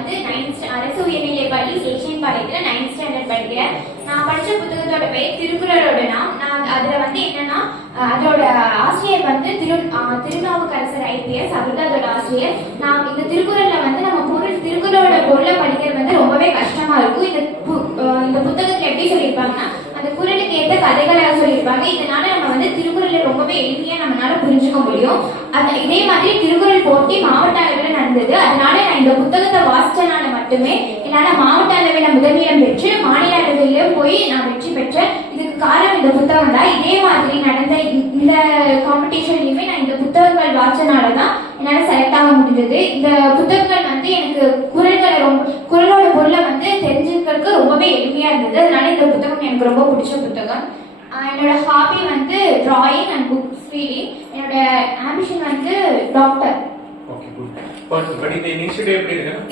வந்து 9th அரசு உயர்நிலை பள்ளி செக்ஷன் பாளையத்துல 9th ஸ்டாண்டர்ட் படிக்கிறேன். நான் படிச்ச புத்தகத்தோட பெயர் திருக்குறளோட நான் அதுல வந்து என்னன்னா அதோட ஆசிரியர் வந்து திருநாவுக்கரசர் ஐபிஎஸ் அவர்கள் அதோட ஆசிரியர். நான் இந்த திருக்குறள்ல வந்து நம்ம திருக்குறளோட பொருளை படிக்கிறது வந்து ரொம்பவே கஷ்டமா இருக்கும். இந்த புத்தகத்துல எப்படி சொல்லியிருப்பாங்கன்னா அந்த குறளுக்கு ஏற்ற கதைகளை சொல்லியிருப்பாங்க. இதனால நம்ம வந்து திருக்குறளை ரொம்பவே எளிமையா நம்மளால புரிஞ்சுக்க முடியும். இதே மாதிரி திருக்குறள் போட்டி மாவட்ட அளவில் நடந்தது. அதனால நான் இந்த புத்தகத்தை வாசிச்சனால மட்டுமே என்னால மாவட்ட அளவில் முதலிடம் பெற்று மாநில அளவிலும் போய் நான் வெற்றி பெற்றேன். இதுக்கு காரணம் இந்த புத்தகம் தான். இதே மாதிரி நடந்த இந்த காம்படிஷன்லயுமே நான் இந்த புத்தகங்கள் வாசிச்சனாலதான் என்னால செலக்ட் ஆக முடிஞ்சது. இந்த புத்தகங்கள் வந்து எனக்கு குறளோட பொருளை வந்து தெரிஞ்சுக்கிறதுக்கு ரொம்பவே எளிமையா இருந்தது. அதனால இந்த புத்தகம் எனக்கு ரொம்ப பிடிச்ச புத்தகம். என்னோட ஹாபி வந்து டிராயிங் அண்ட் புக்ஸ் ரீடிங். என்னோட ஆம்பிஷன் வந்து டாக்டர். Okay good. பட் இந்த இனிஷியேட்டிவ் எப்படி இருக்குன்னா